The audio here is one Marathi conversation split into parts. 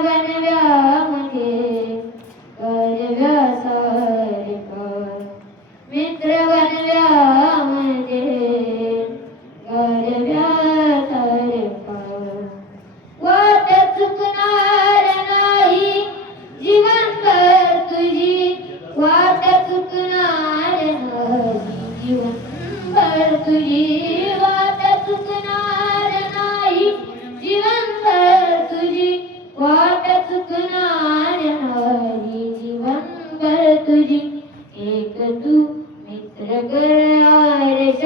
बनव्यामध्ये गरव्यासारखा मित्र बनव्यामध्ये गरव्यासारखा वाट चुकणार नाही जीवनभर तुझी वाट चुकणार नाही जीवनभर तुझी वाट चुकणार नाही जीवनभर तुझी वाट चुकणार नाही जीवनभर तुझी एक तू मित्र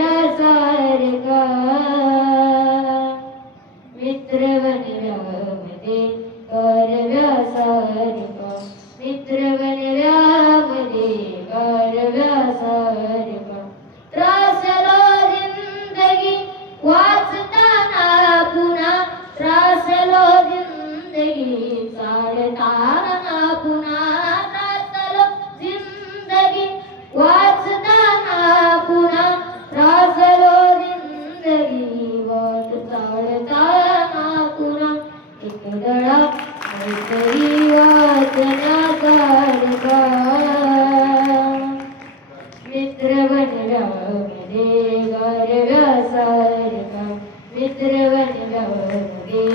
गरव्यासारखा मित्र बनव्यामध्ये गरव्यासारखा मित्र बनव्यामध्ये गरव्यासारखा त्रासलो जिंदगी वाचताना पुन्हा त्रासलो जिंदगी चालताना पुन्हा त्रासलो जिंदगी वाचताना पुन्हा त्रासलो जिंदगी वाट चालताना पुन्हा एक दडा काहीतरी वाचण्यासारखा मित्र बनव्यामध्ये गरव्यासारखा मित्र बनव्यामध्ये